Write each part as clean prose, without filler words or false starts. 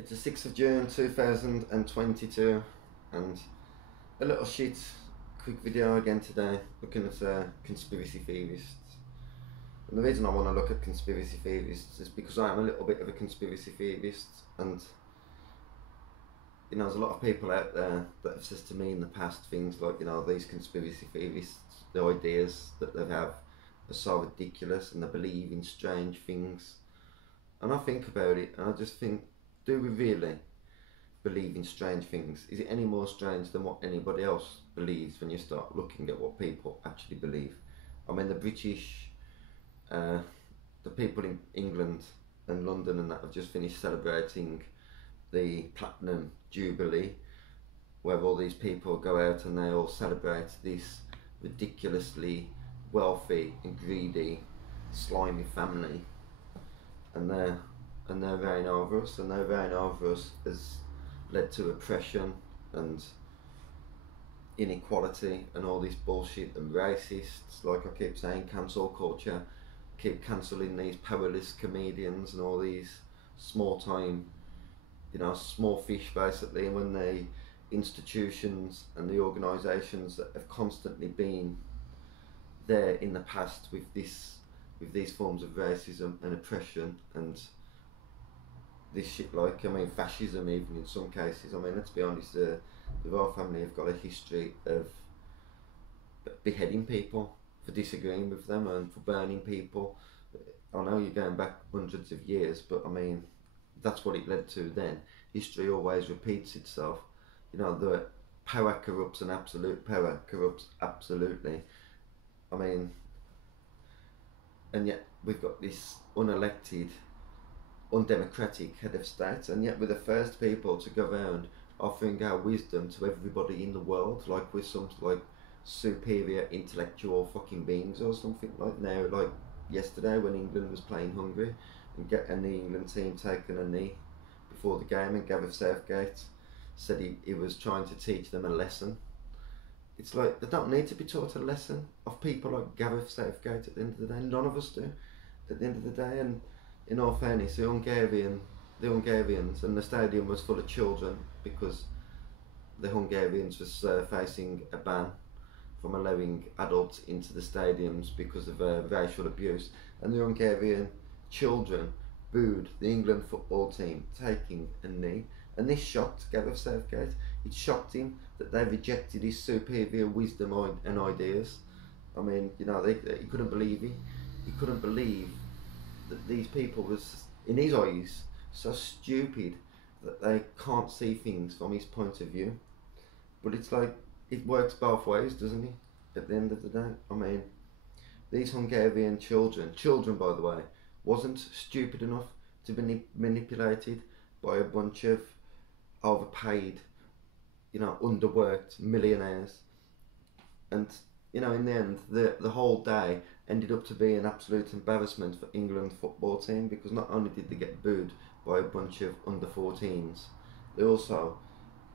It's the 6th of June 2022 and a little shit quick video again today looking at conspiracy theorists. And the reason I want to look at conspiracy theorists is because I am a little bit of a conspiracy theorist, and there's a lot of people out there that have said to me in the past things like, these conspiracy theorists, the ideas that they have are so ridiculous and they believe in strange things. And I think about it and I just think, do we really believe in strange things? Is it any more strange than what anybody else believes when you start looking at what people actually believe? I mean, the British, the people in England and London and that have just finished celebrating the Platinum Jubilee, where all these people go out and they all celebrate this ridiculously wealthy and greedy, slimy family, and their reign over us, and their reign over us has led to oppression and inequality and all this bullshit, and racists, like I keep saying, cancel culture, keep cancelling these powerless comedians and all these small time, small fish basically, when the institutions and the organisations that have constantly been there in the past with these forms of racism and oppression and this shit, like, fascism even in some cases. Let's be honest, the royal family have got a history of beheading people for disagreeing with them and for burning people. I know you're going back hundreds of years, but that's what it led to then. History always repeats itself. The power corrupts, and absolute power corrupts absolutely. And yet we've got this unelected, undemocratic head of state, and yet we're the first people to go around offering our wisdom to everybody in the world, like we're some superior intellectual fucking beings or something. Like now, like yesterday when England was playing Hungary and the England team taking a knee before the game, and Gareth Southgate said he was trying to teach them a lesson. It's like they don't need to be taught a lesson of people like Gareth Southgate at the end of the day. None of us do at the end of the day. And in all fairness, the Hungarians, and the stadium was full of children because the Hungarians was facing a ban from allowing adults into the stadiums because of racial abuse, and the Hungarian children booed the England football team taking a knee, and this shocked Gareth Southgate. It shocked him that they rejected his superior wisdom and ideas. He couldn't believe it. He couldn't believe that these people was, in his eyes, so stupid that they can't see things from his point of view. But it's like, it works both ways, doesn't it? At the end of the day, these Hungarian children by the way, wasn't stupid enough to be manipulated by a bunch of overpaid, underworked millionaires. And in the end, the whole day ended up to be an absolute embarrassment for England football team, because not only did they get booed by a bunch of under 14s, they also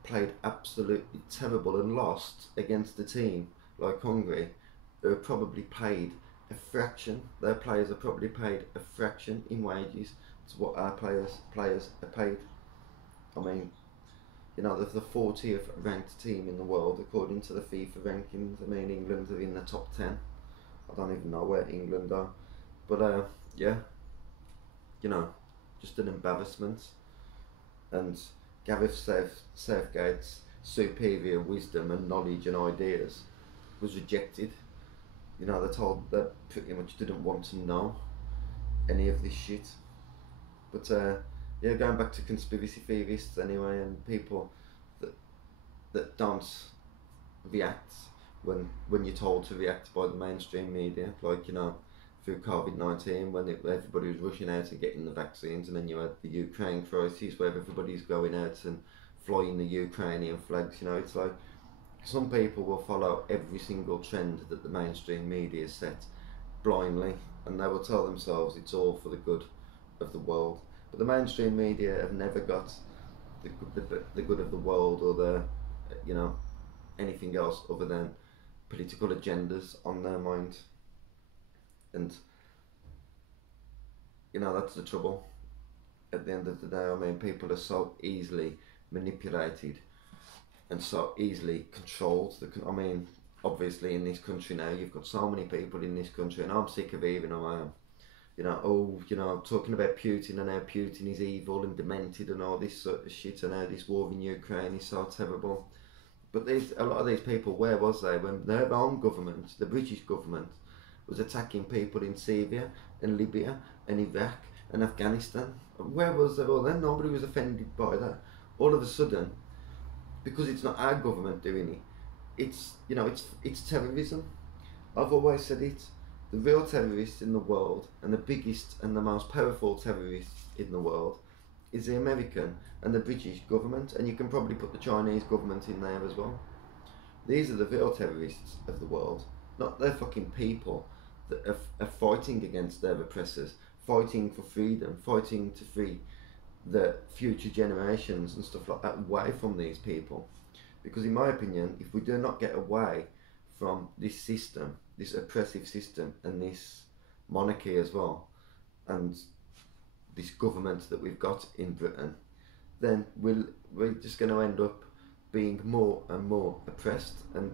played absolutely terrible and lost against a team like Hungary, who are probably paid a fraction. Their players are probably paid a fraction in wages to what our players are paid. The 40th ranked team in the world according to the FIFA rankings. England are in the top 10. I don't even know where England are, but yeah, just an embarrassment. And Gareth Southgate's superior wisdom and knowledge and ideas was rejected. They're told they pretty much didn't want to know any of this shit. But yeah, going back to conspiracy theorists anyway, and people that don't react when you're told to react by the mainstream media, like through COVID-19, when everybody was rushing out and getting the vaccines, and then you had the Ukraine crisis where everybody's going out and flying the Ukrainian flags. It's like some people will follow every single trend that the mainstream media set blindly, and they will tell themselves it's all for the good of the world. But the mainstream media have never got the good of the world, or the anything else other than political agendas on their mind. And that's the trouble. at the end of the day, I mean, people are so easily manipulated and so easily controlled. I mean, obviously in this country now, you've got so many people in this country, and I'm sick of even on my own. You know, oh, you know, talking about Putin and how Putin is evil and demented and all this sort of shit, and how this war in Ukraine is so terrible. But a lot of these people, where was they when their own government, the British government, was attacking people in Syria and Libya and Iraq and Afghanistan? Where was that all then? Nobody was offended by that. All of a sudden, because it's not our government doing it, it's terrorism. I've always said it. The real terrorists in the world, and the biggest and the most powerful terrorists in the world, is the American and the British government, and you can probably put the Chinese government in there as well. These are the real terrorists of the world, not their fucking people that are fighting against their oppressors, fighting for freedom, fighting to free the future generations and stuff like that away from these people. Because in my opinion, if we do not get away from this system, this oppressive system, and this monarchy as well, and this government that we've got in Britain, then we're just going to end up being more and more oppressed. And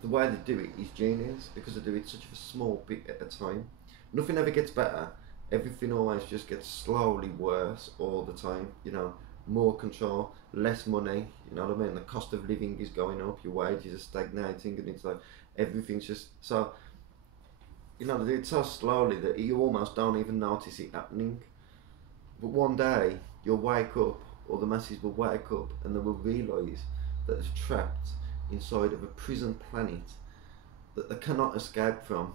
the way they do it is genius, because they do it such a small bit at a time. Nothing ever gets better. Everything always just gets slowly worse all the time. You know, more control, less money. You know what I mean? The cost of living is going up. Your wages are stagnating, and it's like everything's just so. You know, they do it so slowly that you almost don't even notice it happening. But one day you'll wake up, or the masses will wake up, and they will realise that they're trapped inside of a prison planet that they cannot escape from.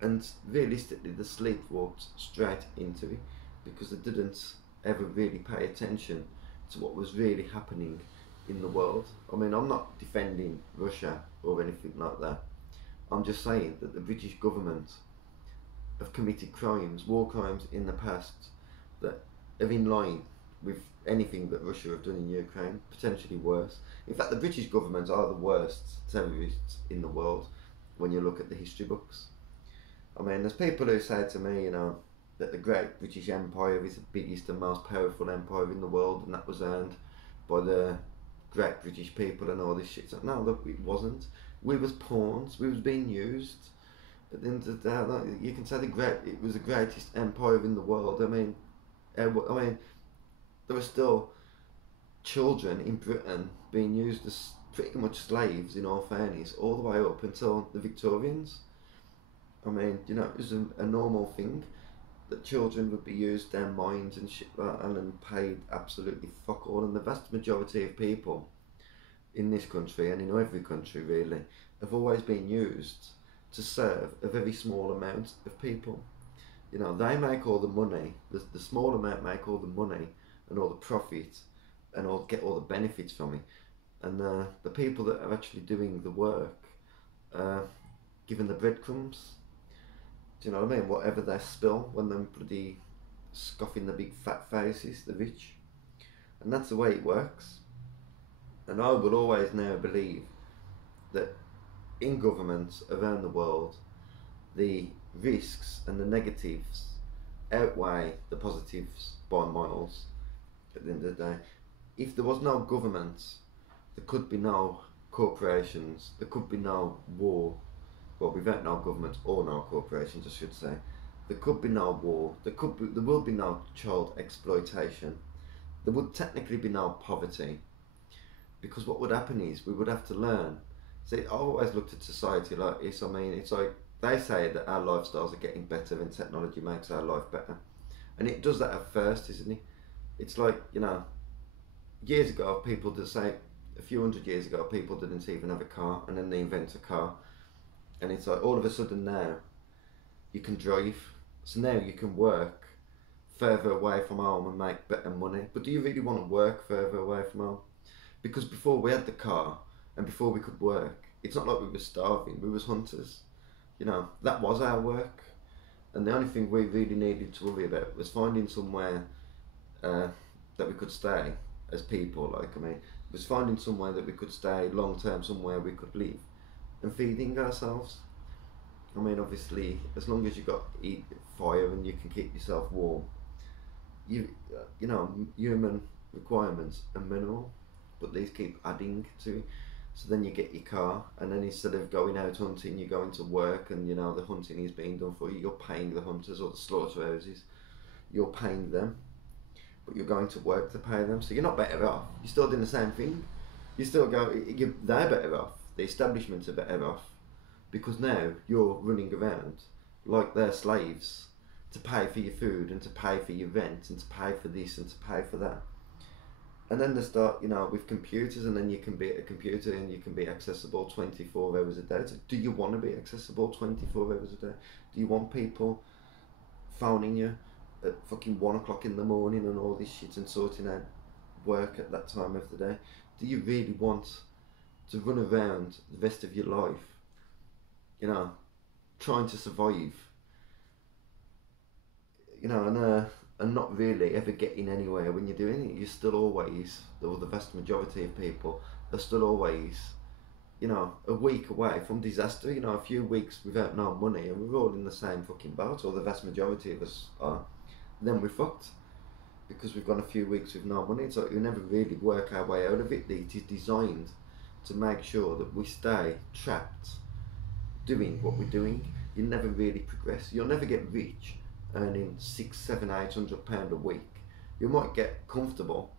And realistically, they sleepwalked straight into it because they didn't ever really pay attention to what was really happening in the world. I mean, I'm not defending Russia or anything like that. I'm just saying that the British government have committed crimes, war crimes in the past that are in line with anything that Russia have done in Ukraine, potentially worse. In fact, the British government are the worst terrorists in the world when you look at the history books. I mean, there's people who say to me, you know, that the Great British Empire is the biggest and most powerful empire in the world, and that was earned by the great British people and all this shit. So, no, look, it wasn't. We was pawns. We was being used. At the end of the day, you can say it was the greatest empire in the world. I mean, there were still children in Britain being used as pretty much slaves, in all fairness, all the way up until the Victorians. I mean, you know, it was a normal thing that children would be used down mines and shit like that and paid absolutely fuck all. And the vast majority of people in this country, and in every country really, have always been used to serve a very small amount of people. You know, they make all the money, the small amount make all the money and all the profit and get all the benefits from it. And the people that are actually doing the work are given the breadcrumbs. Do you know what I mean? Whatever they spill when them bloody scoffing the big fat faces, the rich. And that's the way it works. And I will always now believe that in governments around the world, the risks and the negatives outweigh the positives by miles at the end of the day. If there was no government, there could be no corporations, there could be no war. Well, without no government or no corporations, I should say. There could be no war, there will be no child exploitation, there would technically be no poverty. Because what would happen is, we would have to learn. See, I've always looked at society like this. I mean, it's like, they say that our lifestyles are getting better and technology makes our life better. And it does that at first, isn't it? It's like, you know, years ago, people just say, a few hundred years ago, people didn't even have a car, and then they invent a car. And it's like, all of a sudden now, you can drive. So now you can work further away from home and make better money. But do you really want to work further away from home? Because before we had the car, and before we could work, it's not like we were starving, we was hunters. You know, that was our work. And the only thing we really needed to worry about was finding somewhere that we could stay as people. Like, I mean, it was finding somewhere that we could stay long term, somewhere we could live, and feeding ourselves. I mean, obviously, as long as you got fire and you can keep yourself warm, you know, human requirements are minimal, but these keep adding to it. So then you get your car, and then instead of going out hunting, you're going to work, and you know the hunting is being done for you. You're paying the hunters or the slaughterhouses. You're paying them, but you're going to work to pay them. So you're not better off. You're still doing the same thing. You still go. They're better off. The establishments are better off because now you're running around like they're slaves to pay for your food and to pay for your rent and to pay for this and to pay for that. And then they start, you know, with computers, and then you can be at a computer and you can be accessible 24 hours a day. So do you want to be accessible 24 hours a day? Do you want people phoning you at fucking 1 o'clock in the morning and all this shit and sorting out work at that time of the day? Do you really want to run around the rest of your life, you know, trying to survive, you know, and not really ever getting anywhere when you're doing it? You're still always, or the vast majority of people are still always, you know, a week away from disaster. You know, a few weeks without no money, and we're all in the same fucking boat, or the vast majority of us are. Then we're fucked because we've gone a few weeks with no money. So you never really work our way out of it. It is designed to make sure that we stay trapped doing what we're doing. You never really progress. You'll never get rich earning £600-800 a week. You might get comfortable,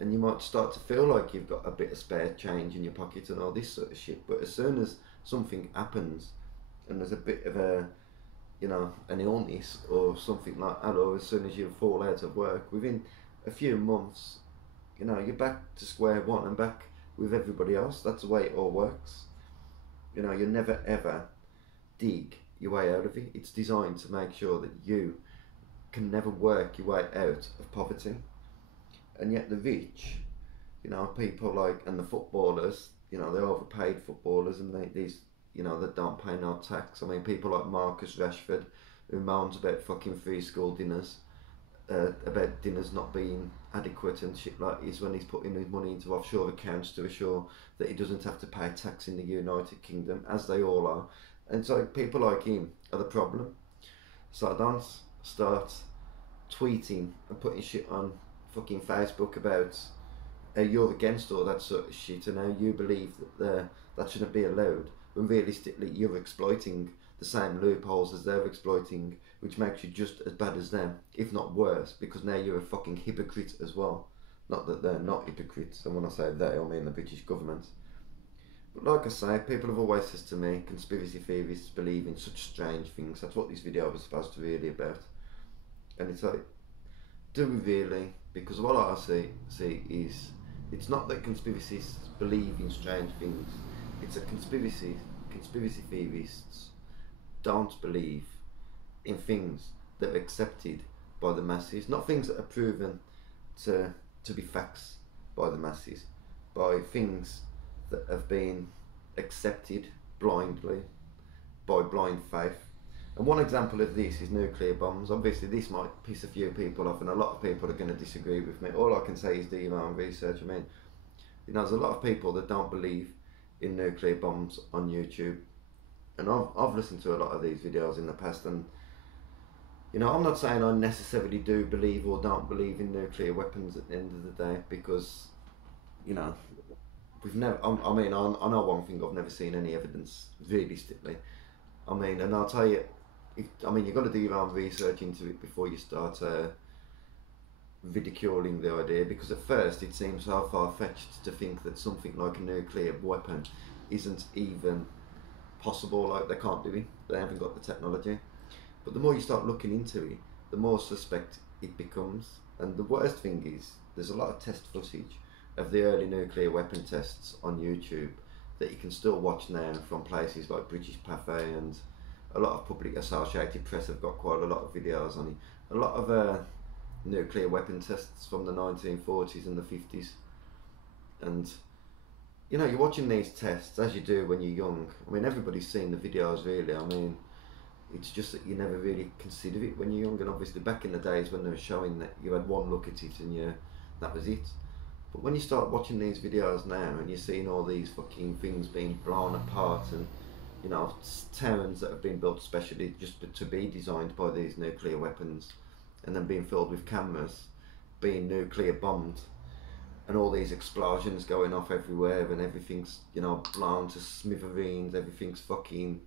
and you might start to feel like you've got a bit of spare change in your pocket and all this sort of shit. But as soon as something happens and there's a bit of a, you know, an illness or something like that, or as soon as you fall out of work, within a few months, you know, you're back to square one and back with everybody else. That's the way it all works. You know, you never ever dig your way out of it. It's designed to make sure that you can never work your way out of poverty. And yet the rich, you know, people like, and the footballers, you know, they're overpaid footballers, and these, you know, that don't pay no tax. I mean, people like Marcus Rashford, who moans about fucking free school dinners, about dinners not being adequate and shit like this, when he's putting his money into offshore accounts to assure that he doesn't have to pay tax in the United Kingdom, as they all are. And so people like him are the problem. So don't start tweeting and putting shit on fucking Facebook about how you're against all that sort of shit and how you believe that that shouldn't be allowed, when realistically you're exploiting the same loopholes as they're exploiting, which makes you just as bad as them, if not worse, because now you're a fucking hypocrite as well. Not that they're not hypocrites, and when I say they, I mean the British government. But like I say, people have always said to me, conspiracy theorists believe in such strange things. That's what this video was supposed to be really about. And it's like, do we really? Because what I see is, it's not that conspiracists believe in strange things. It's that conspiracy theorists don't believe in things that are accepted by the masses, not things that are proven to be facts by the masses, by things that have been accepted blindly by blind faith. And one example of this is nuclear bombs. Obviously this might piss a few people off, and a lot of people are going to disagree with me. All I can say is do your own research. I mean, you know, there's a lot of people that don't believe in nuclear bombs on YouTube, and I've listened to a lot of these videos in the past, and you know, I'm not saying I necessarily do believe or don't believe in nuclear weapons at the end of the day, because, you know, we've never, I mean, I know one thing, I've never seen any evidence, realistically. I mean, and I'll tell you, you've got to do your own research into it before you start ridiculing the idea, because at first it seems so far-fetched to think that something like a nuclear weapon isn't even possible, like they can't do it, they haven't got the technology. But the more you start looking into it, the more suspect it becomes. And the worst thing is, there's a lot of test footage of the early nuclear weapon tests on YouTube that you can still watch now from places like British Pathé, and a lot of public Associated Press have got quite a lot of videos on it. A lot of nuclear weapon tests from the 1940s and the 50s. And, you know, you're watching these tests, as you do when you're young. I mean, everybody's seen the videos, really. I mean, it's just that you never really consider it when you're young, and obviously back in the days when they were showing that, you had one look at it and that was it. But when you start watching these videos now and you're seeing all these fucking things being blown apart, and, you know, towns that have been built specially just to be designed by these nuclear weapons, and then being filled with cameras, being nuclear bombed, and all these explosions going off everywhere, and everything's, you know, blown to smithereens, everything's fucking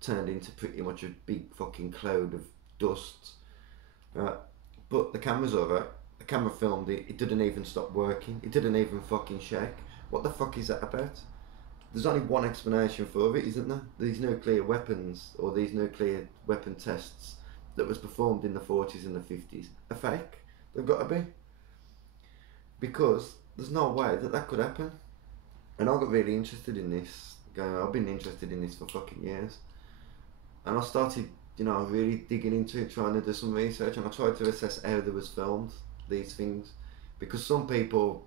turned into pretty much a big fucking cloud of dust. Right? But the camera's over. The camera filmed it. It didn't even stop working. It didn't even fucking shake. What the fuck is that about? There's only one explanation for it, isn't there? These nuclear weapons, or these nuclear weapon tests that was performed in the 40s and the 50s, are fake. They've got to be. Because there's no way that that could happen. And I got really interested in this. I've been interested in this for fucking years. And I started, you know, really digging into it, trying to do some research, and I tried to assess how they was filmed, these things. Because some people,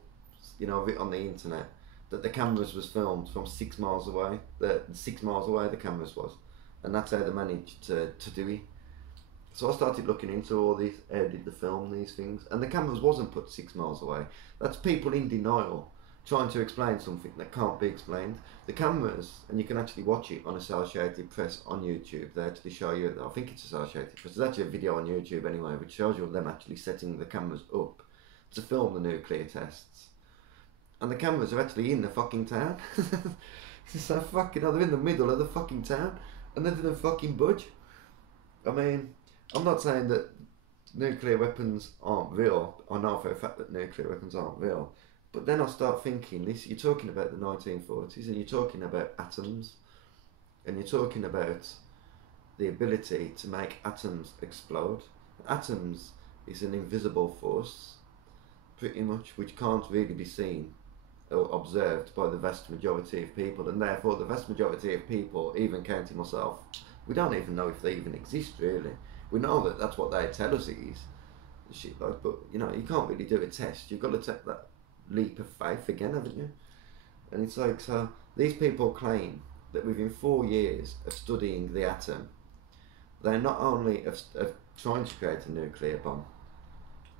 you know, writ on the internet that the cameras was filmed from 6 miles away. 6 miles away the cameras was. And that's how they managed to do it. So I started looking into all these, how did they film these things? And the cameras wasn't put 6 miles away. That's people in denial, trying to explain something that can't be explained. The cameras, and you can actually watch it on Associated Press on YouTube, they actually show you, I think it's Associated Press, there's actually a video on YouTube anyway, which shows you them actually setting the cameras up to film the nuclear tests. And the cameras are actually in the fucking town. It's so fucking, they're in the middle of the fucking town, and they didn't fucking budge. I mean, I'm not saying that nuclear weapons aren't real. I know for a fact that nuclear weapons aren't real. But then I start thinking, this, you're talking about the 1940s, and you're talking about atoms, and you're talking about the ability to make atoms explode. Atoms is an invisible force, pretty much, which can't really be seen or observed by the vast majority of people, and therefore the vast majority of people, even counting myself, we don't even know if they even exist, really. We know that that's what they tell us it is, shit like, but you know, you can't really do a test. You've got to take that leap of faith again, haven't you? And it's like, so these people claim that within 4 years of studying the atom, they not only of trying to create a nuclear bomb,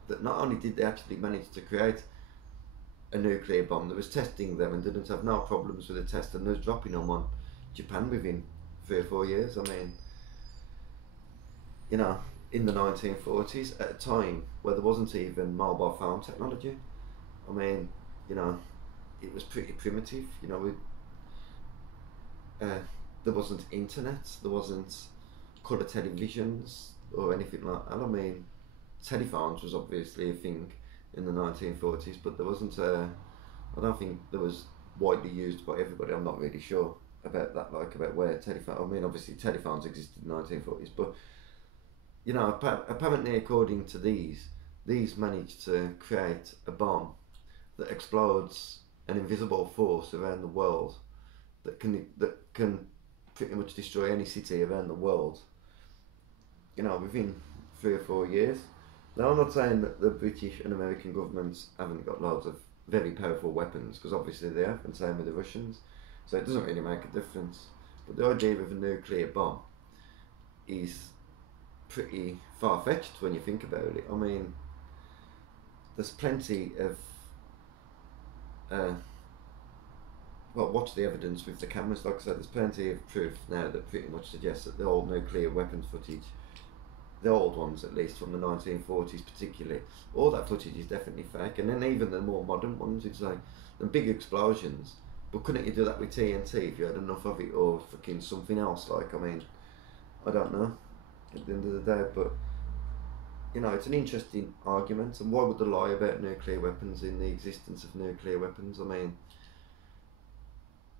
that not only did they actually manage to create a nuclear bomb that was testing them and didn't have no problems with the test, and was dropping them on Japan within 3 or 4 years. I mean, you know, in the 1940s, at a time where there wasn't even mobile phone technology, I mean, you know, it was pretty primitive. You know, there wasn't internet, there wasn't colour televisions or anything like that. I mean, telephones was obviously a thing in the 1940s, but there wasn't I don't think there was widely used by everybody. I'm not really sure about that, like about where telephone, I mean, obviously telephones existed in the 1940s, but you know, apparently according to these managed to create a bomb that explodes an invisible force around the world that can pretty much destroy any city around the world, you know, within 3 or 4 years. Now, I'm not saying that the British and American governments haven't got loads of very powerful weapons, because obviously they have, and same with the Russians, so it doesn't really make a difference. But the idea of a nuclear bomb is pretty far-fetched when you think about it. I mean, there's plenty of well, watch the evidence with the cameras. Like I said, there's plenty of proof now that pretty much suggests that the old nuclear weapons footage, the old ones at least from the 1940s particularly, all that footage is definitely fake. And then even the more modern ones, it's like the big explosions, but couldn't you do that with TNT if you had enough of it, or fucking something else? Like, I mean, I don't know at the end of the day, but you know, it's an interesting argument. And why would they lie about nuclear weapons in the existence of nuclear weapons? I mean,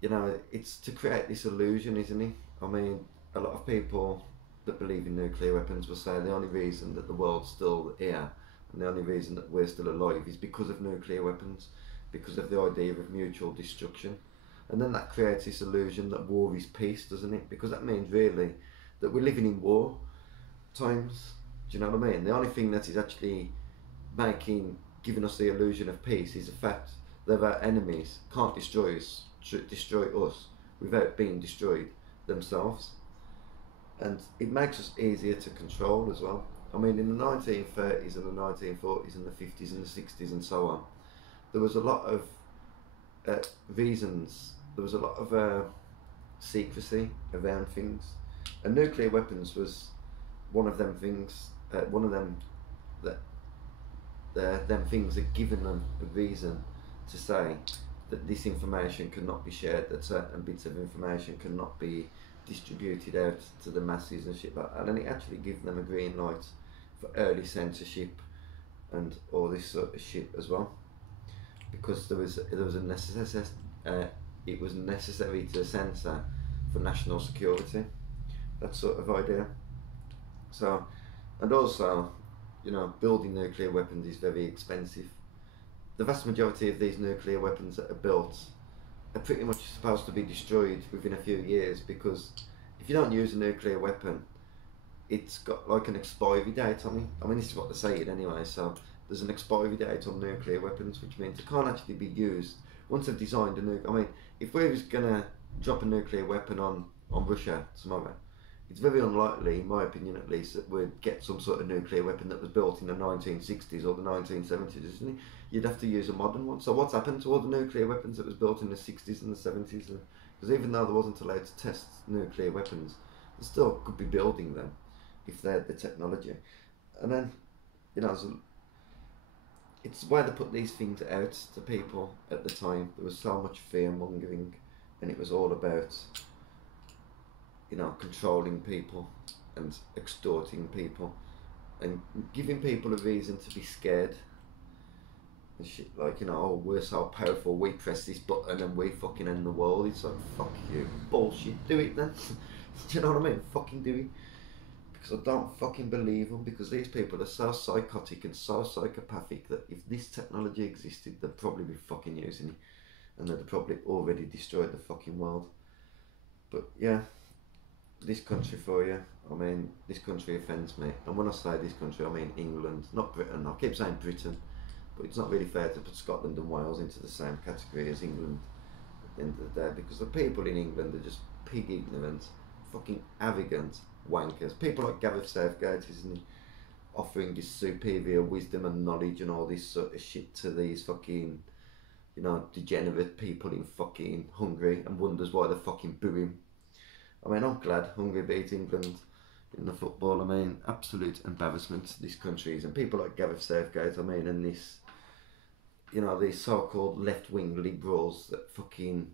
you know, it's to create this illusion, isn't it? I mean, a lot of people that believe in nuclear weapons will say the only reason that the world's still here and the only reason that we're still alive is because of nuclear weapons, because of the idea of mutual destruction. And then that creates this illusion that war is peace, doesn't it? Because that means really that we're living in war times. Do you know what I mean? The only thing that is actually giving us the illusion of peace is the fact that our enemies can't destroy us without being destroyed themselves. And it makes us easier to control as well. I mean, in the 1930s and the 1940s and the 50s and the 60s and so on, there was a lot of reasons, there was a lot of secrecy around things. And nuclear weapons was one of them things, one of them that them things are giving them a reason to say that this information cannot be shared, that certain bits of information cannot be distributed out to the masses and shit like that, and it actually gives them a green light for early censorship and all this sort of shit as well, because there was a necessity. It was necessary to censor for national security, that sort of idea. So, and also, you know, building nuclear weapons is very expensive. The vast majority of these nuclear weapons that are built are pretty much supposed to be destroyed within a few years, because if you don't use a nuclear weapon, it's got like an expiry date on it. I mean, this is what they say it anyway, so there's an expiry date on nuclear weapons, which means they can't actually be used once they've designed a nuke. I mean, if we was gonna drop a nuclear weapon on Russia tomorrow, it's very unlikely, in my opinion at least, that we'd get some sort of nuclear weapon that was built in the 1960s or the 1970s, isn't it? You'd have to use a modern one. So what's happened to all the nuclear weapons that was built in the 60s and the 70s? Because even though they wasn't allowed to test nuclear weapons, they still could be building them if they had the technology. And then, you know, it's why they put these things out to people at the time. There was so much fear mongering, and it was all about, you know, controlling people and extorting people and giving people a reason to be scared and shit, like, you know, oh, we're so powerful, we press this button and we fucking end the world. It's like, fuck you, bullshit, do it then. Do you know what I mean? Fucking do it. Because I don't fucking believe them, because these people are so psychotic and so psychopathic that if this technology existed, they'd probably be fucking using it, and they'd probably already destroyed the fucking world. But yeah, this country for you. I mean, this country offends me, and when I say this country, I mean England, not Britain. I keep saying Britain, but it's not really fair to put Scotland and Wales into the same category as England at the end of the day, because the people in England are just pig ignorant, fucking arrogant wankers. People like Gareth Southgate, isn't he, offering this superior wisdom and knowledge and all this sort of shit to these fucking, you know, degenerate people in fucking Hungary, and wonders why they fucking boo him. I mean, I'm glad Hungary beat England in the football. I mean, absolute embarrassment this country is, and people like Gareth Southgate, I mean, and this, you know, these so-called left-wing liberals that fucking,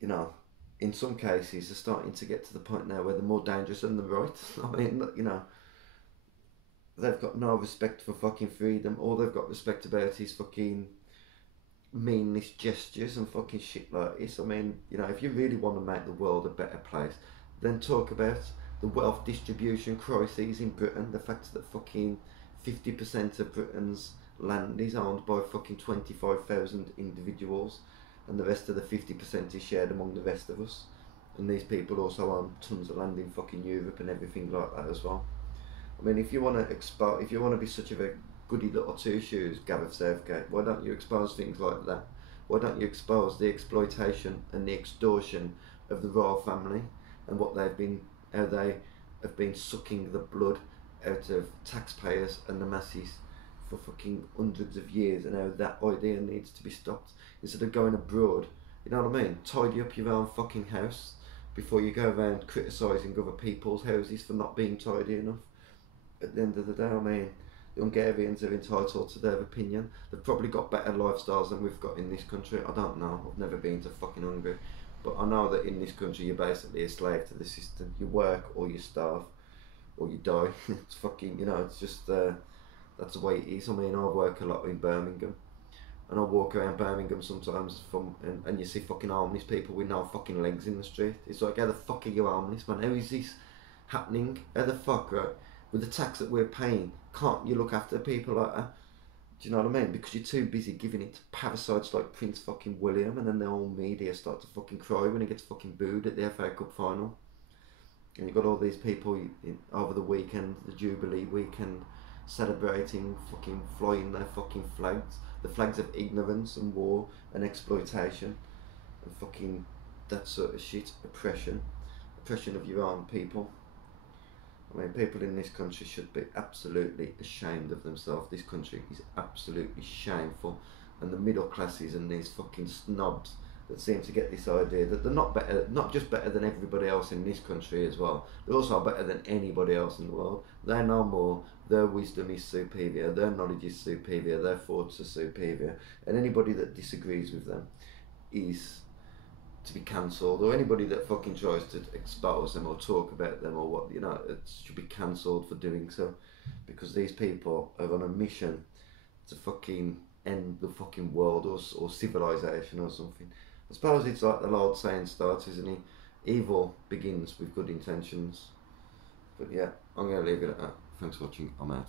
you know, in some cases are starting to get to the point now where they're more dangerous than the right. I mean, you know, they've got no respect for fucking freedom. All they've got respect about is fucking meaningless gestures and fucking shit like this. I mean, you know, if you really want to make the world a better place, then talk about the wealth distribution crises in Britain, the fact that fucking 50% of Britain's land is owned by fucking 25,000 individuals, and the rest of the 50% is shared among the rest of us. And these people also own tons of land in fucking Europe and everything like that as well. I mean, if you want to be such a goody little two-shoes, Gareth Southgate, why don't you expose things like that? Why don't you expose the exploitation and the extortion of the royal family, and what they've been, how they have been sucking the blood out of taxpayers and the masses for fucking hundreds of years, and how that idea needs to be stopped. Instead of going abroad, you know what I mean? Tidy up your own fucking house before you go around criticising other people's houses for not being tidy enough. At the end of the day, I mean, the Hungarians are entitled to their opinion. They've probably got better lifestyles than we've got in this country. I don't know. I've never been to fucking Hungary. But I know that in this country you're basically a slave to the system. You work or you starve or you die. It's fucking, you know, it's just, that's the way it is. I mean, I work a lot in Birmingham, and I walk around Birmingham sometimes and you see fucking homeless people with no fucking legs in the street. It's like, how the fuck are you homeless, man? How is this happening? How the fuck, right? With the tax that we're paying, can't you look after people like that? Do you know what I mean? Because you're too busy giving it to parasites like Prince fucking William, and then the whole media start to fucking cry when he gets fucking booed at the FA Cup final. And you've got all these people over the weekend, the Jubilee weekend, celebrating, fucking flying their fucking flags, the flags of ignorance and war and exploitation and fucking that sort of shit, oppression of your own people. I mean, people in this country should be absolutely ashamed of themselves. This country is absolutely shameful, and the middle classes and these fucking snobs that seem to get this idea that they're not better, not just better than everybody else in this country as well, they're also better than anybody else in the world. They know more, their wisdom is superior, their knowledge is superior, their thoughts are superior, and anybody that disagrees with them is to be cancelled, or anybody that fucking tries to expose them or talk about them or what, you know, it should be cancelled for doing so, because these people are on a mission to fucking end the fucking world, or civilization or something. I suppose it's like the old saying starts, isn't it? Evil begins with good intentions. But yeah, I'm going to leave it at that. Thanks for watching. I'm out.